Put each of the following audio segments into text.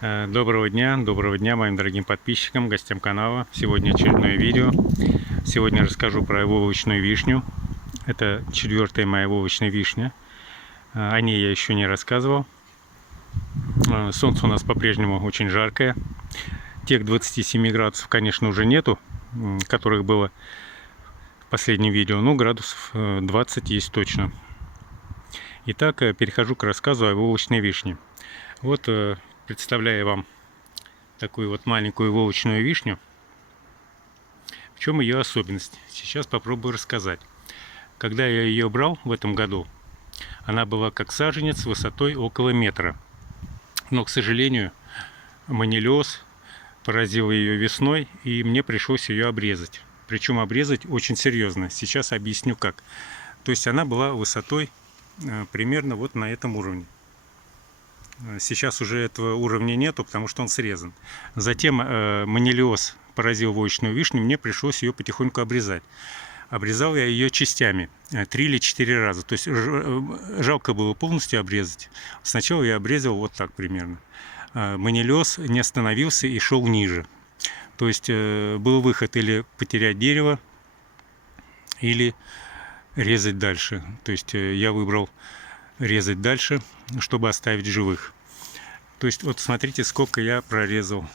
Доброго дня моим дорогим подписчикам, гостям канала. Сегодня очередное видео. Сегодня расскажу про вовочную вишню. Это 4-я моя вовочная вишня. О ней я еще не рассказывал. Солнце у нас по-прежнему очень жаркое. Тех 27 градусов, конечно, уже нету, которых было в последнем видео. Но градусов 20 есть точно. Итак, перехожу к рассказу о вовочной вишне. Вот представляю вам такую вот маленькую вовочную вишню. В чем ее особенность? Сейчас попробую рассказать. Когда я ее брал в этом году, она была как саженец высотой около метра. Но, к сожалению, манилиоз поразил ее весной, и мне пришлось ее обрезать. Причем обрезать очень серьезно. Сейчас объясню как. То есть она была высотой примерно вот на этом уровне. Сейчас уже этого уровня нету, потому что он срезан. Затем манилиоз поразил вовочную вишню, мне пришлось ее потихоньку обрезать. Обрезал я ее частями, 3 или 4 раза. То есть жалко было полностью обрезать. Сначала я обрезал вот так примерно. Манилиоз не остановился и шел ниже. То есть был выход или потерять дерево, или резать дальше. То есть я выбрал резать дальше, чтобы оставить живых. То есть вот смотрите, сколько я прорезал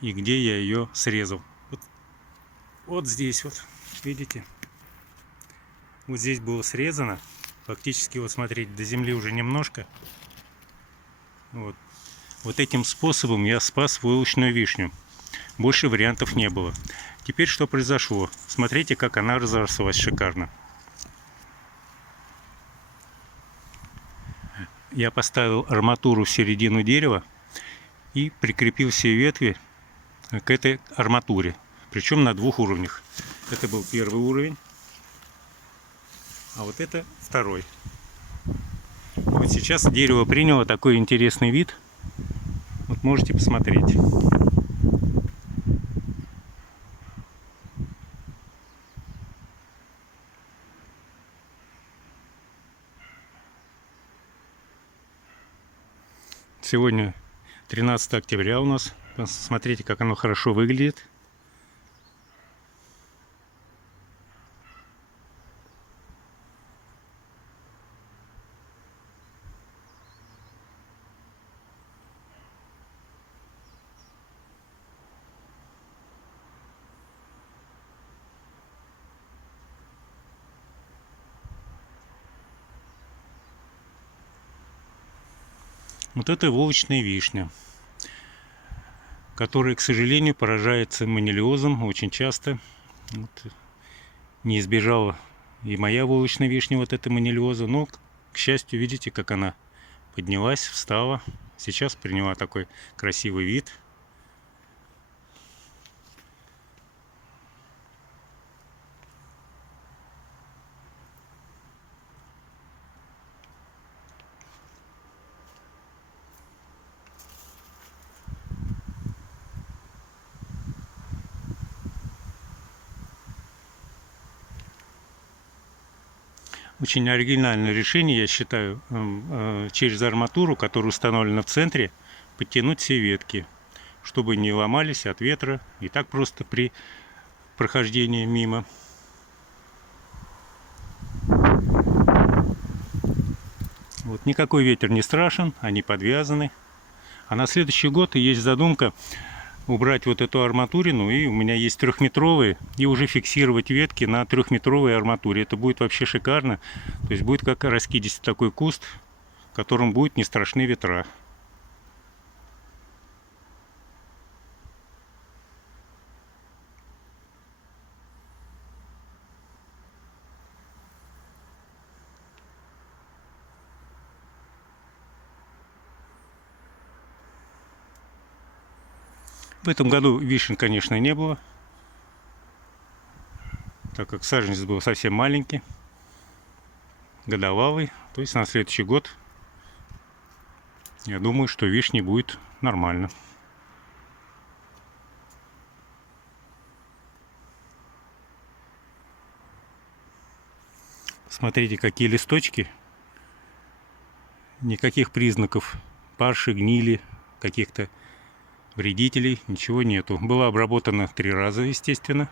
и где я ее срезал. Вот здесь вот, видите, вот здесь было срезано. Фактически, вот смотрите, до земли уже немножко. Вот этим способом я спас вовочную вишню. Больше вариантов не было. Теперь что произошло? Смотрите, как она разрослась шикарно. Я поставил арматуру в середину дерева и прикрепил все ветви к этой арматуре. Причем на 2 уровнях. Это был первый уровень, а вот это второй. Вот сейчас дерево приняло такой интересный вид. Вот можете посмотреть. Сегодня 13 октября у нас. Смотрите, как оно хорошо выглядит. Вот это вовочная вишня, которая, к сожалению, поражается манилиозом очень часто. Вот. Не избежала и моя вовочная вишня вот этой манилиоза, но, к счастью, видите, как она поднялась, встала. Сейчас приняла такой красивый вид. Очень оригинальное решение, я считаю, через арматуру, которая установлена в центре, подтянуть все ветки, чтобы не ломались от ветра и так просто при прохождении мимо. Вот никакой ветер не страшен, они подвязаны. А на следующий год есть задумка убрать вот эту арматурину, и у меня есть 3-метровые, и уже фиксировать ветки на 3-метровой арматуре. Это будет вообще шикарно. То есть будет как раскидистый такой куст, которым будет не страшны ветра. В этом году вишен, конечно, не было, так как саженец был совсем маленький, годовалый. То есть на следующий год, я думаю, что вишни будет нормально. Смотрите, какие листочки. Никаких признаков парши, гнили, каких-то вредителей, ничего нету. Была обработана 3 раза, естественно.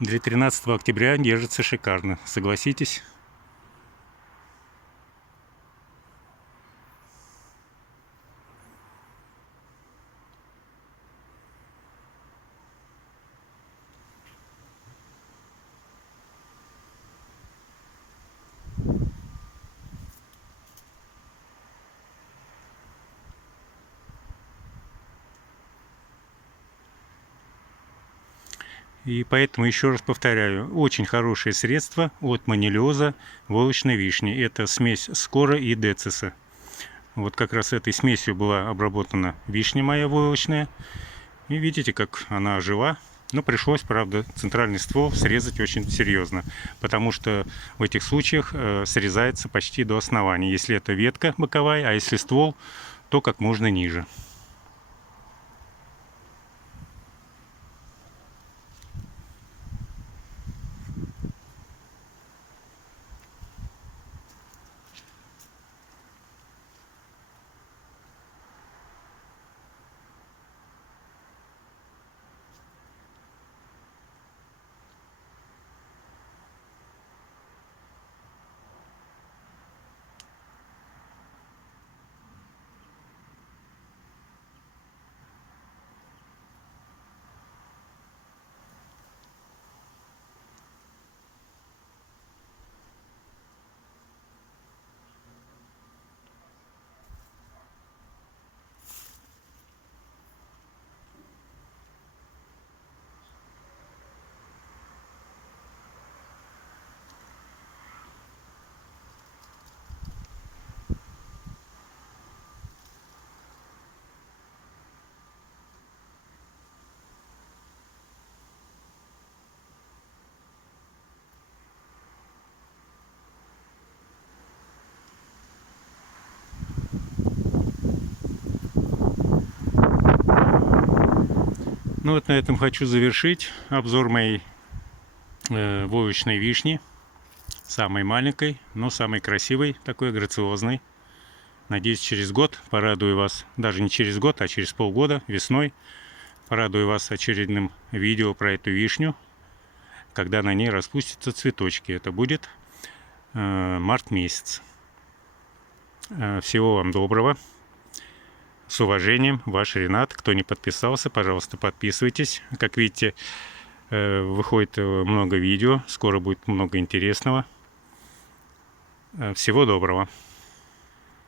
Для 13 октября держится шикарно, согласитесь. И поэтому, еще раз повторяю, очень хорошее средство от манилиоза волочной вишни. Это смесь скора и децеса. Вот как раз этой смесью была обработана вишня моя волочная. И видите, как она жива. Но пришлось, правда, центральный ствол срезать очень серьезно. Потому что в этих случаях срезается почти до основания. Если это ветка боковая, а если ствол, то как можно ниже. Ну вот на этом хочу завершить обзор моей волочной вишни. Самой маленькой, но самой красивой, такой грациозной. Надеюсь, через год порадую вас, даже не через год, а через полгода, весной, порадую вас очередным видео про эту вишню, когда на ней распустятся цветочки. Это будет март месяц. Всего вам доброго. С уважением, ваш Ренат. Кто не подписался, пожалуйста, подписывайтесь. Как видите, выходит много видео. Скоро будет много интересного. Всего доброго.